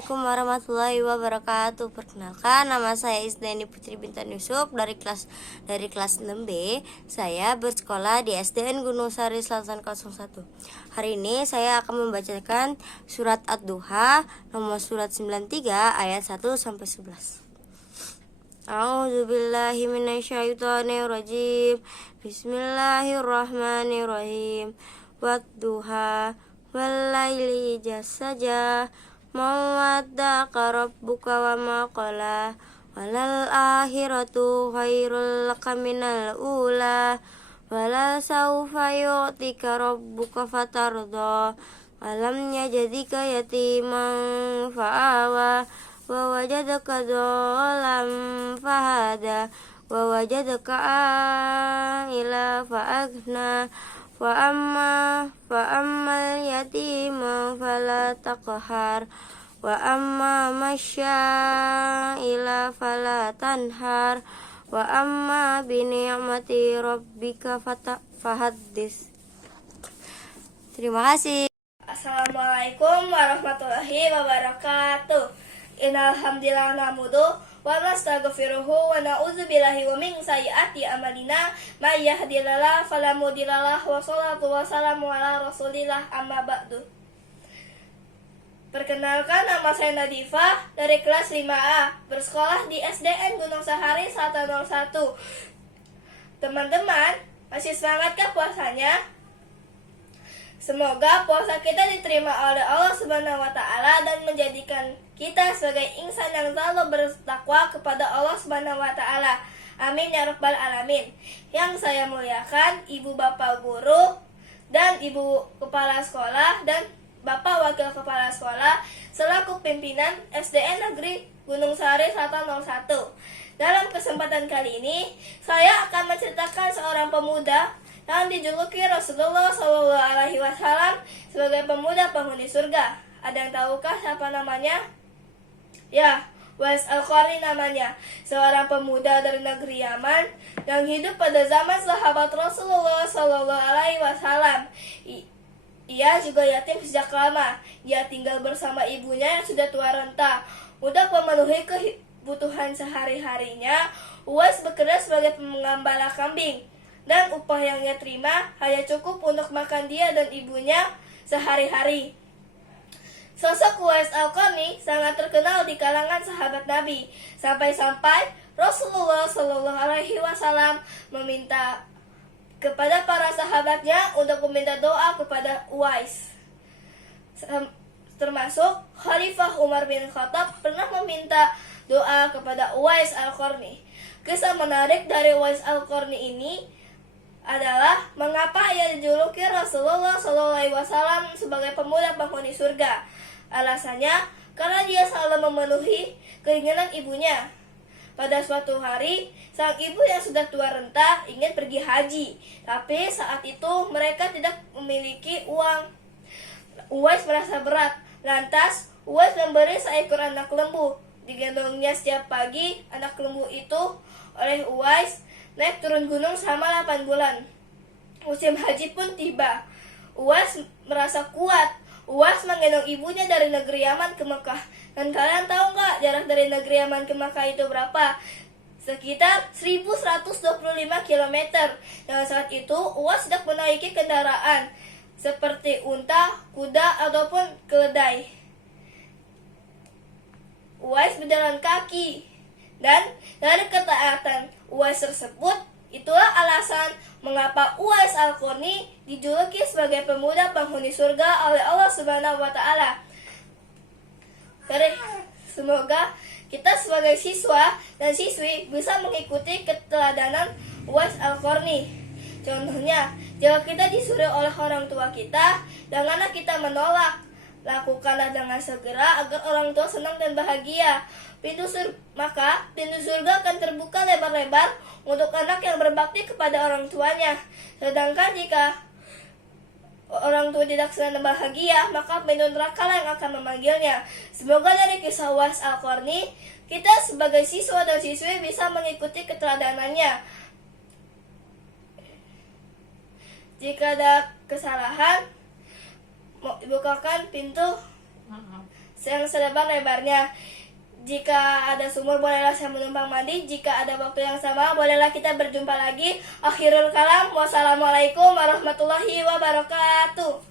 Assalamualaikum warahmatullahi wabarakatuh. Perkenalkan, nama saya Isdani Putri Bintan Yusuf dari kelas 6B. Saya bersekolah di SDN Gunung Sari Selatan 01. Hari ini saya akan membacakan surat Ad-Duha nomor surat 93 ayat 1 sampai 11. A'udzubillahi minasyaitonirrajim. Bismillahirrahmanirrahim. Wad-duha wal-laili idza saja. Mawaddaka rabbuka wa ma qala. Walal akhiratu khairul laka minal ula. Wala sawfa yu'tika rabbuka fatarda. Alam yajidka yatiman fa'awa. Wa wajadaka dhalam fahada. Wa wajadaka ila fa'agna. Wa ammal yatima fala taqhar. Wa amma masya'ila fala tanhar. Wa amma bi ni'mati rabbika fahaddis. Terima kasih. Assalamualaikum warahmatullahi wabarakatuh. Innal hamdalillah nahmaduhu wa nastaghfiruhu wa na'udzu billahi wa min sayyiati a'malina may yahdihillahu fala mudhillalah wa shalatu wassalamu ala rasulillah amma ba'du. Perkenalkan, nama saya Nadifah dari kelas 5A, bersekolah di SDN Gunung Sahari 101. Teman-teman, masih semangatkah puasanya? Semoga puasa kita diterima oleh Allah Subhanahu wa Ta'ala dan menjadikan kita sebagai insan yang selalu bertakwa kepada Allah Subhanahu wa Ta'ala. Amin ya rabbal alamin. Yang saya muliakan Ibu Bapak Guru dan Ibu Kepala Sekolah dan Bapak Wakil Kepala Sekolah selaku pimpinan SDN Negeri Gunung Sari 101. Dalam kesempatan kali ini, saya akan menceritakan seorang pemuda yang dijuluki Rasulullah SAW sebagai pemuda penghuni surga. Ada yang tahukah siapa namanya? Ya, Uwais Al-Qarni namanya. Seorang pemuda dari negeri Yaman yang hidup pada zaman sahabat Rasulullah SAW. Ia juga yatim sejak lama. Dia tinggal bersama ibunya yang sudah tua renta. Untuk memenuhi kebutuhan sehari-harinya, Uwais bekerja sebagai pengembala kambing. Dan upah yang ia terima hanya cukup untuk makan dia dan ibunya sehari-hari. Sosok Uwais Al-Qarni sangat terkenal di kalangan sahabat Nabi. Sampai-sampai Rasulullah SAW meminta kepada para sahabatnya untuk meminta doa kepada Uwais. Termasuk Khalifah Umar bin Khattab pernah meminta doa kepada Uwais Al-Qarni. Kisah menarik dari Uwais Al-Qarni ini adalah mengapa ia dijuluki Rasulullah SAW sebagai pemuda penghuni surga. Alasannya karena dia selalu memenuhi keinginan ibunya. Pada suatu hari, sang ibu yang sudah tua renta ingin pergi haji, tapi saat itu mereka tidak memiliki uang. Uwais merasa berat, lantas Uwais memberi seekor anak lembu. Digendongnya setiap pagi anak lembu itu oleh Uwais naik turun gunung selama 8 bulan. Musim haji pun tiba. Uwais merasa kuat. Uwais menggendong ibunya dari negeri Yaman ke Mekah. Dan kalian tahu nggak jarak dari negeri Yaman ke Mekah itu berapa? Sekitar 1125 km. Dan saat itu Uwais sedang menaiki kendaraan seperti unta, kuda, ataupun keledai. Uwais berjalan kaki. Dan dari ketaatan Uwais tersebut, itulah alasan mengapa Uwais Al-Qarni dijuluki sebagai pemuda penghuni surga oleh Allah Subhanahu wa Ta'ala. Semoga kita sebagai siswa dan siswi bisa mengikuti keteladanan Uwais Al-Qarni. Contohnya, jika kita disuruh oleh orang tua kita, janganlah kita menolak. Lakukanlah dengan segera agar orang tua senang dan bahagia. Maka pintu surga akan terbuka lebar-lebar untuk anak yang berbakti kepada orang tuanya. Sedangkan jika orang tua tidak senang dan bahagia, maka pintu neraka yang akan memanggilnya. Semoga dari kisah Uwais Al-Qarni, kita sebagai siswa dan siswi bisa mengikuti keteladanannya. Jika ada kesalahan, bukakan pintu yang selebar-lebarnya. Jika ada sumur, bolehlah saya menumpang mandi. Jika ada waktu yang sama, bolehlah kita berjumpa lagi. Akhirul kalam, wassalamualaikum warahmatullahi wabarakatuh.